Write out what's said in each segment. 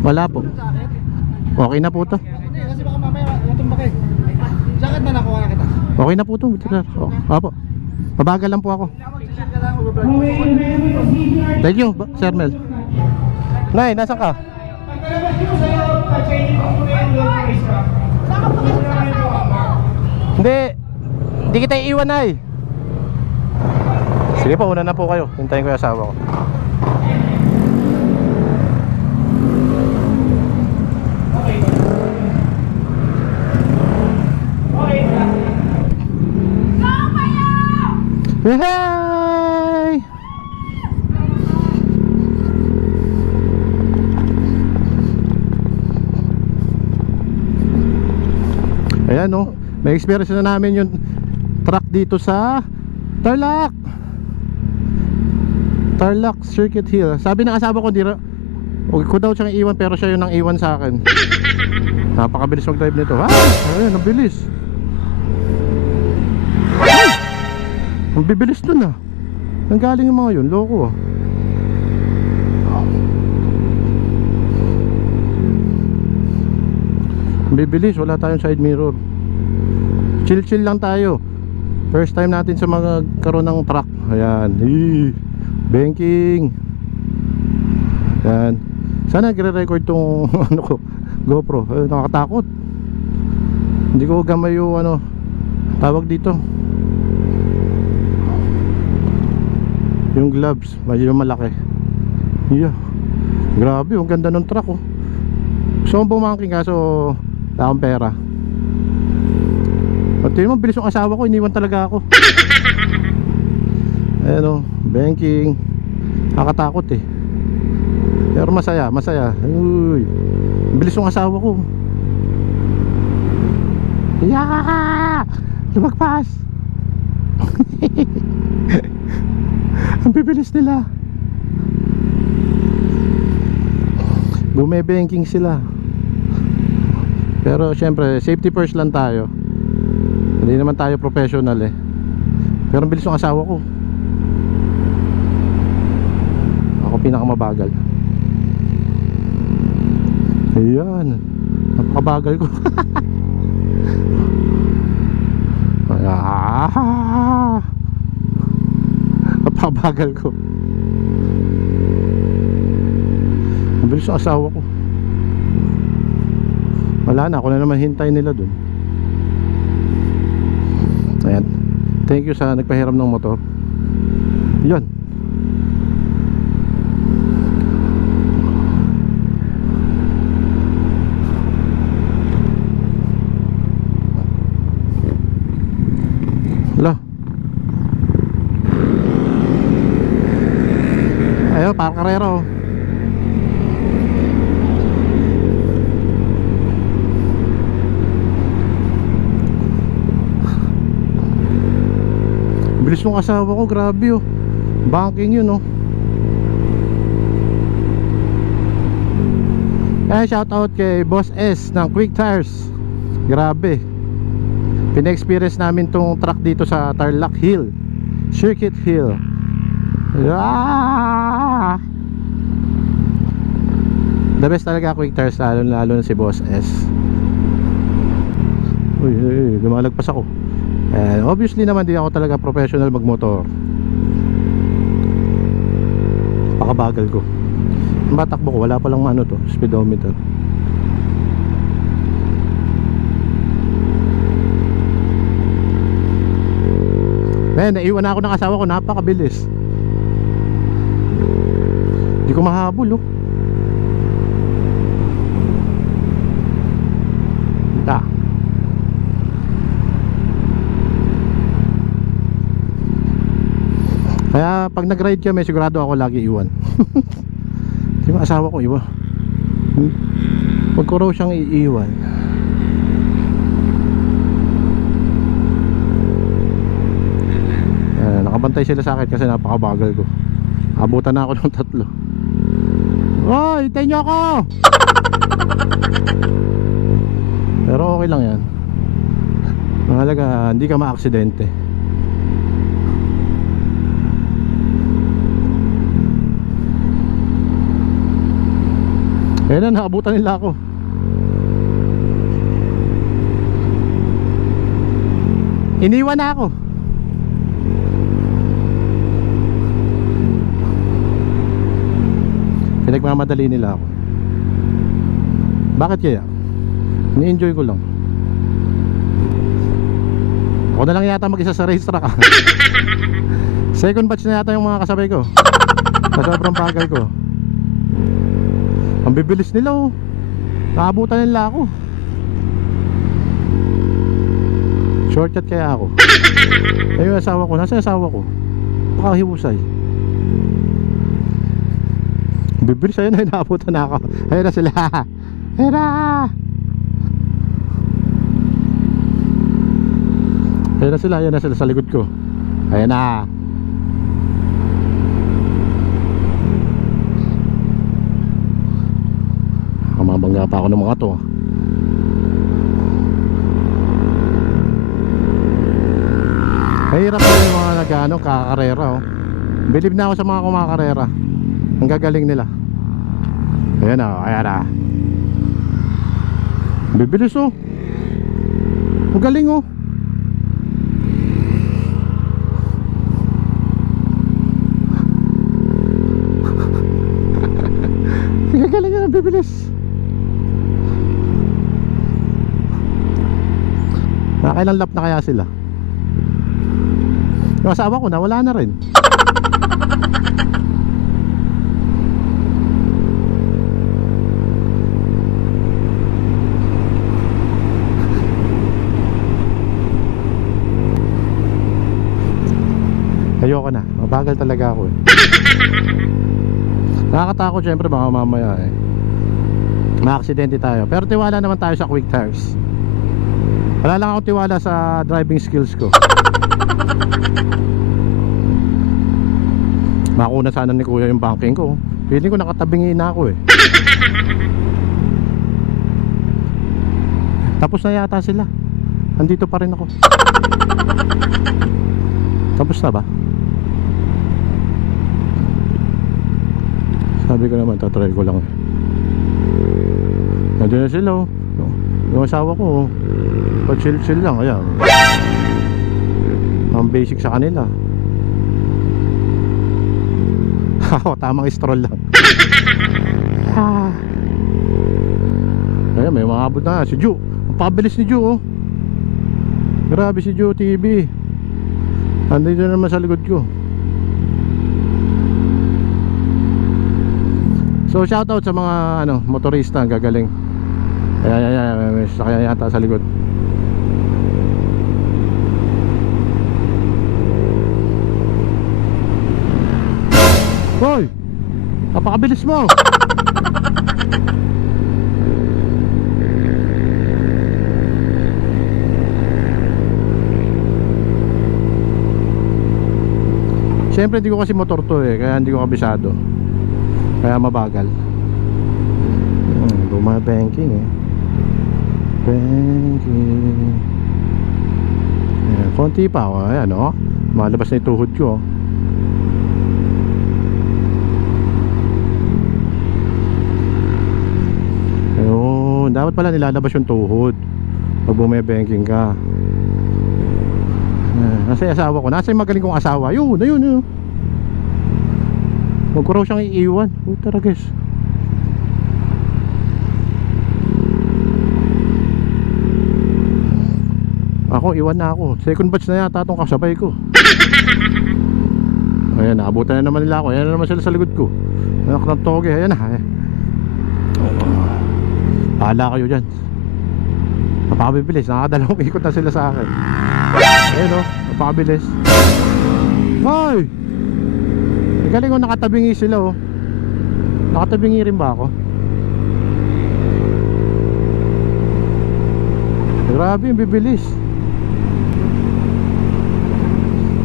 Wala po. Okay na po to. Hindi, kasi baka mamaya matumbak eh. Sakit na nakuha na kita. Okay na po to. Oh, Opo. Mabagal lang po ako. Thank you, Sir Mel. Nay, nasa ka? Hindi. Hindi kita iiwan, Nay. Sige po, una na po kayo. Hintayin ko yung asawa ko. Hey! Ayan oh, may experience na namin yung truck dito sa Tarlac. Tarlac Circuit Hill. Sabi ng asawa ko, di ra- Huwag ko daw siyang iwan pero siya yung nang iwan sa akin. Napakabilis mag-drive nito. Ah, ayun, ang bilis. Ang bibilis dun ah. Nang galing yung mga yun, loko ah. Ang bibilis, wala tayong side mirror. Chill chill lang tayo. First time natin sa mga karoon ng truck. Ayan. Hee. Banking. Ayan. Sana nagre-record tong ano ko, GoPro. Ay, nakakatakot. Hindi ko gamay yung ano, tawag dito. Yung gloves, medyo malaki. Yeah. Grabe, ang ganda ng truck oh. Gusto kong bumangking kaso wala akong pera. At yun mo, bilis yung asawa ko, iniwan talaga ako. Ayan o, banking. Nakakatakot eh. Pero masaya, masaya. Uy, bilis yung asawa ko. Yeah! Lumagpas! Ang bibilis nila. Bumebanking sila. Pero syempre, safety first lang tayo. Hindi naman tayo professional eh. Pero ang bilis yung asawa ko. Ako pinakamabagal. Ayan. Napakabagal ko. Ah! Napakabagal ko. Ang bilis yung asawa ko. Wala na, ako na naman hintay nila dun. Ayan. Thank you sa nagpahiram ng motor. Yun. Bilis ng asawa ko, grabe oh. Banking yun oh. Eh, shout out kay Boss S ng Quick Tires. Grabe. Pina-experience namin tong truck dito sa Tarlac Hill. Circuit Hill. Ah! The best talaga Quick Tires lalo lalo na si Boss S. Uy, uy, uy, lumalagpas ako. And obviously naman di ako talaga professional magmotor. Pakabagal ko. Ang batakbo ko, wala pa lang ano to, speedometer. Eh, naiwan na ako ng asawa ko, napakabilis. Hindi ko mahabol, oh. Ah. Kaya pag nag-ride kami, sigurado ako lagi iwan. Di ba asawa ko? Hmm? Huwag ko raw siyang iiwan. Eh, nakabantay sila sa akin kasi napakabagal ko. Abutan na ako ng tatlo. Hoy, hintay niyo ako! Pero okay lang yan. Mahalaga, hindi ka ma-aksidente. Ayun na, naabutan nila ako. Iniwan na ako. Pinagmamadali nila ako. Bakit kaya? Ni-enjoy ko lang. Ako na lang yata mag-isa sa racetrack. Second batch na yata yung mga kasabay ko. Sa sobrang bagal ko. Bibilis nila oh. Nakabutan nila ako. Shortcut kaya ako. Ayun asawa ko. Nasa asawa ko? Pakahibusay. Bibilis ayun na nakabutan na ako. Ayun na sila. Ayun na. Ayun na sila. Ayun na sila sa likod ko. Ayun na. Pa ako ng mga to. Mahirap pa yung mga nag-ano, kakarera oh. Bilib na ako sa mga kumakarera. Ang gagaling nila. Ayan oh, ayan ah. Bibilis oh. Ang galing oh. Ang gagaling na bibilis. Nakailang lap na kaya sila? Yung asawa ko na wala na rin. Ayoko na. Mabagal talaga ako eh. Nakakatakot syempre baka mamaya eh. Maaksidente tayo. Pero tiwala naman tayo sa quick tires. Wala lang ako tiwala sa driving skills ko. Makuna sana ni kuya yung banking ko. Feeling ko nakatabingi na ako eh. Tapos na yata sila. Andito pa rin ako. Tapos na ba? Sabi ko naman, tatry ko lang. Nandiyan na sila oh. Yung asawa ko oh. Pa-chill-chill lang, ayan. Ang basic sa kanila. Ako, tamang stroll lang. ah. Ayan, may mga abot na. Si Ju. Ang pabilis ni Ju, oh. Grabe si Ju TV. Andito na naman sa likod ko. So shoutout sa mga ano motorista gagaling. Ayan, ayan, ayan, may sakyan yata sa likod. Hoy! Napakabilis mo! Siyempre hindi ko kasi motor to eh Kaya hindi ko kabisado Kaya mabagal hmm, Luma banking eh Banking Ayan, Konti pa oh. Ayan oh Malabas na yung tuhod ko oh. Ayun Dapat pala nilalabas yung tuhod. Pag bumibanking ka. Ayan, Nasa yung asawa ko. Nasa yung magaling kong asawa? Yun, ayun, ayun. Huwag ko raw siyang iiwan. Puta guys Ako, iwan na ako. Second batch na yata itong kasabay ko. Ayan, naabutan na naman nila ako. Ayan na naman sila sa likod ko. Anak ng toge, ayan na. ayan. Pahala kayo dyan. Napakabibilis, nakadalawang ikot na sila sa akin. Ayan o, napakabilis. Hoy! Ang galing ko nakatabingi sila oh. Nakatabingi rin ba ako? Grabe yung bibilis.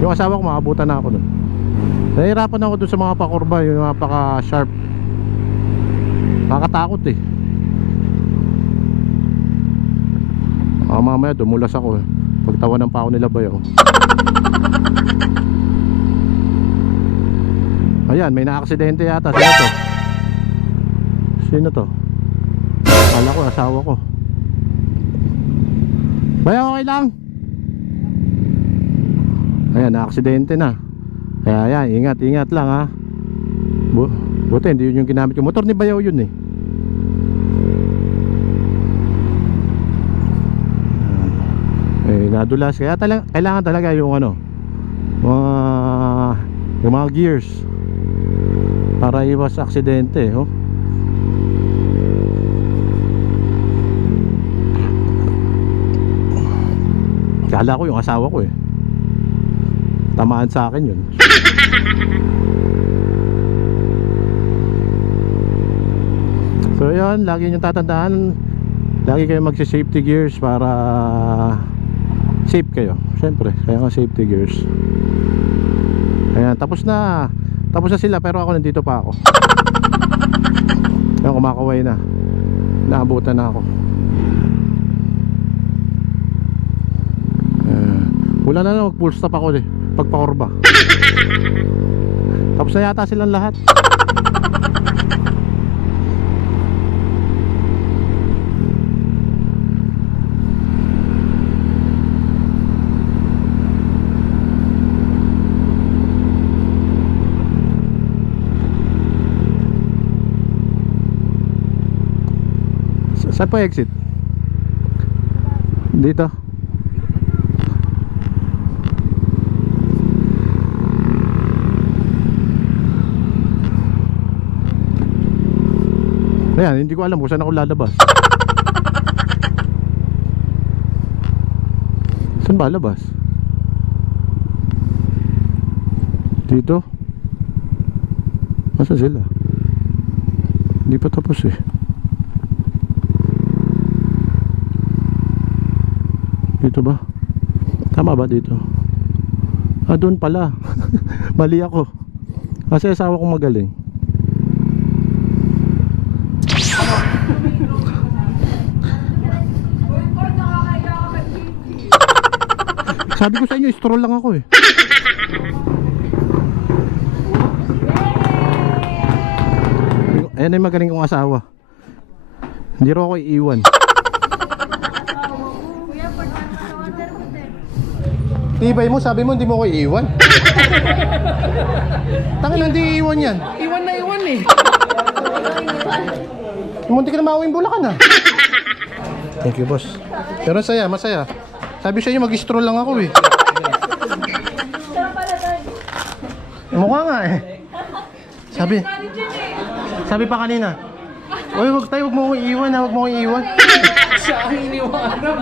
Yung asawa ko makabutan na ako nun. Nahihirapan ako dun sa mga pakurba Yung napaka sharp Nakakatakot eh Ah, mamaya dumulas ako eh. Pagtawa ng pao nila bayaw. Ayan, may naaksidente yata. Sino to? Sino to? Kala ko, asawa ko. Baya, okay lang. Ayan, na-aksidente na. Kaya yan, ingat, ingat lang ha. Bu buti, hindi yun yung ginamit yung motor ni Bayaw yun eh. Eh, nadulas. Kaya talang, kailangan talaga yung ano, mga, yung mga gears para iwas aksidente, oh. Kala ko yung asawa ko eh. Tamaan sa akin yun. So yun, lagi nyo tatandaan Lagi kayo magsi-safety gears para safe kayo. Siyempre, kaya nga safety gears. Ayan, tapos na. Tapos na sila pero ako nandito pa ako. Ayan, kumakaway na. Naabutan na ako. Ayan. Wala na lang mag full stop ako eh. Pagpakorba. Tapos na yata silang lahat Saan po exit? Dito. Ayan, hindi ko alam kung saan ako lalabas. Saan ba labas? Dito? Masa sila? Hindi pa tapos eh. Dito ba? Tama ba dito? Ah, doon pala. Mali ako. Kasi asawa kong magaling. Sabi ko sa inyo, stroll lang ako eh. Ayan yung magaling kong asawa. Hindi ro ako iiwan. Tibay mo, sabi mo hindi mo ko iiwan. Tangin hindi iiwan yan. Iwan na iwan eh. Munti ka na mauwing bulakan ah. Thank you boss. Pero saya, masaya. Sabi sa inyo mag-stroll lang ako eh. Mukha nga eh. Sabi. Sabi pa kanina. Uy, wag tayo, wag mo akong iiwan ha, wag mo akong iiwan. Siya ang iniwanan.